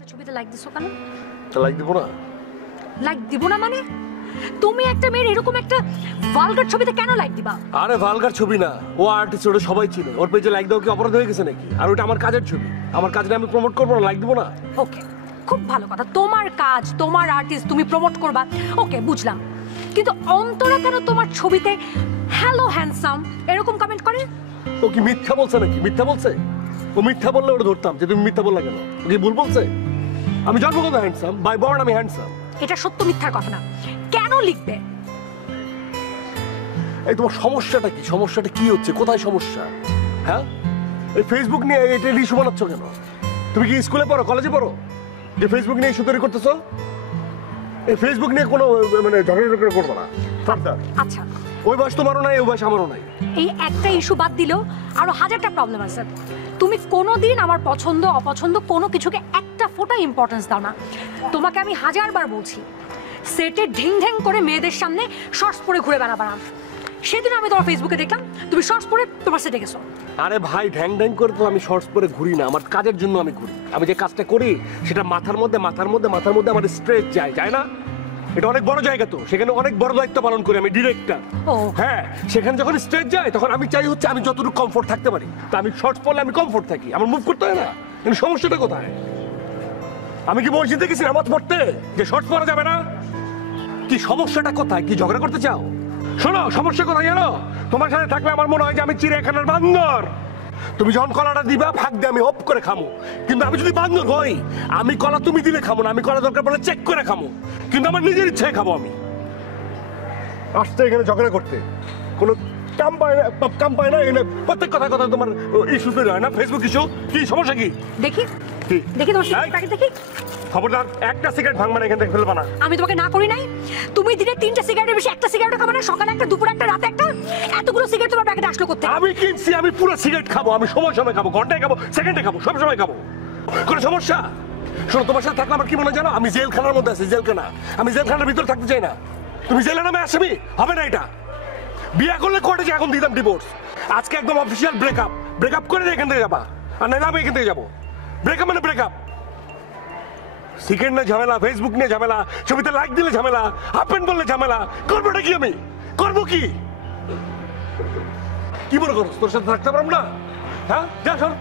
একটা ছবিতে লাইক দিছো কেন? তা লাইক দিব না? লাইক দিব না মানে? তুমি একটা মেয়ের এরকম একটা ভালগার ছবিতে কেন লাইক দিবা? আরে ভালগার ছবি না, ও আর্টিস্ট, ওটা সবাই চিনে। ওর পেজে লাইক দাও কি অপরাধ হয়ে গেছে নাকি? আর ওটা আমার কাজের ছবি, আমার কাজটা আমি প্রমোট করবো না, লাইক দিব না? ওকে, খুব ভালো কথা, তোমার কাজ, তোমার আর্টিস্ট, তুমি প্রমোট করবা, ওকে বুঝলাম। কিন্তু অন্তরা কেন তোমার ছবিতে হ্যালো হ্যান্ডসাম এরকম কমেন্ট করে? ও কি মিথ্যা বলছে নাকি? মিথ্যা বলছে? ও মিথ্যা বললে ওটা ধরতাম যে তুমি মিথ্যা বললা কেন। ও কি ভুল বলছে? আমি জন্মগত হ্যান্ডসাম, বাই বর্ন আমি হ্যান্ডসাম। এটা সত্য মিথ্যার কথা না, কেন লিখবে? এই তোমার সমস্যাটা কি? সমস্যাটা কি হচ্ছে? কোথায় সমস্যা? হ্যাঁ, এই ফেসবুক নিয়ে এটা ইস্যু বানাচ্ছ কেন? তুমি কি স্কুলে পড়ো, কলেজে পড়ো, যে ফেসবুক নিয়ে ইস্যু তৈরি করতেছো? এই ফেসবুক নিয়ে কোনো মানে ঝগড়া করবো না ফার্দার। আচ্ছা, ওই বয়স তোমারও নাই, ওই বয়স আমারও নাই। এই একটা ইস্যু বাদ দিলেও আরো হাজারটা প্রবলেম আছে। তুমি কোনোদিন আমার পছন্দ অপছন্দ কোনো কিছুকে একটা ফোঁটা ইম্পর্টেন্স দাও না। তোমাকে আমি হাজারবার বলছি, সেটে ঢিং ঢ্যাং করে মেয়েদের সামনে শর্টস পরে ঘুরে বেড়াবা না। সেদিন আমি তোমার ফেসবুকে দেখলাম তুমি শর্টস পরে তোমার সেটে গেছো। আরে ভাই, ঢ্যাং ঢ্যাং করে তো আমি শর্টস পরে ঘুরি না, আমার কাজের জন্য আমি ঘুরি। আমি যে কাজটা করি সেটা মাথার মধ্যে আমার স্ট্রেস যায় না? এটা অনেক বড় জায়গা, তো সেখানে অনেক বড় দায়িত্ব পালন করি আমি, ডিরেক্টর। ও হ্যাঁ, সেখানে যখন স্ট্রেস যায় তখন আমি চাই হচ্ছে আমি যতটুকু কমফোর্ট থাকতে পারি। তা আমি শর্টস পরলে আমি কমফোর্ট থাকি, আমার মুভ করতে হয় না। কিন্তু সমস্যাটা কোথায়? আমি কি মসজিদে গেছি নামাজ পড়তে যে শর্টস পরা যাবে না? কি সমস্যাটা কোথায়? কি ঝগড়া করতে চাও? শোনো, সমস্যা কোথায় জানো? তোমার সাথে থাকলে আমার মনে হয় যে আমি চিড়িয়াখানার বান্দর। তুমি যখন কলাটা দিবা ভাগ দিয়ে আমি হপ করে খামো, কিন্তু আমি যদি বান্দর হই, আমি কলা তুমি দিলে খামো না, আমি কলা দরকার পড়লে চেক করে খামো, কিন্তু আমার নিজের ইচ্ছায় খাবো। আমি আসতে এখানে ঝগড়া করতে কোনো কাম পায় না এখানে। প্রত্যেক কথা তোমার ইস্যু তৈরি হয় না? ফেসবুক ইস্যু কি? সমস্যা কি? দেখি দেখি তোমার সিগারেট প্যাকেট দেখি। খবরদার, একটা সিগারেট ভাঙবা না, এখান থেকে ফেলবা না। আমি তোমাকে না করি নাই? তুমি দিনে 3টে সিগারেটের বেশি একটা সিগারেট খাবে না? সকালে একটা, দুপুরে একটা, রাতে একটা, এতগুলো সিগারেট তোমার প্যাকেটে আসলো করতে? আমি কিনছি, আমি পুরো সিগারেট খাবো, আমি সময় খাবো, ঘন্টায় খাবো, সেকেন্ডে খাবো, সব সময় খাবো। কোনো সমস্যা? শোনো, তোমার সাথে থাকলে আমার কি মনে জানো? আমি জেলখানার মধ্যে আছি, জেলখানা। আমি জেলখানার ভিতরে থাকতে চাই না। তুমি জেলের নামে আসামি হবে না এটা। বিয়ে করলে কোর্টে যে এখন দিতাম ডিভোর্স। আজকে একদম অফিসিয়াল ব্রেকআপ করে এখান থেকে যাবা, আর না আমি এখান থেকে যাবো। ব্রেকআপ মানে ব্রেকআপ। সিগারেট নিয়ে ঝামেলা, ফেসবুক নিয়ে ঝামেলা, ছবিতে লাইক দিলে ঝামেলা, হাফপ্যান্ট বললে ঝামেলা। করবোটা কি? আমি করবো কি? কি মনে করো তোর সাথে থাকতে পারবো না? হ্যাঁ, যা সর।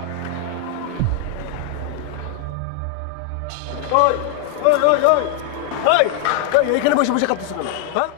এইখানে বসে বসে কাঁদতেছো কেন? হ্যাঁ,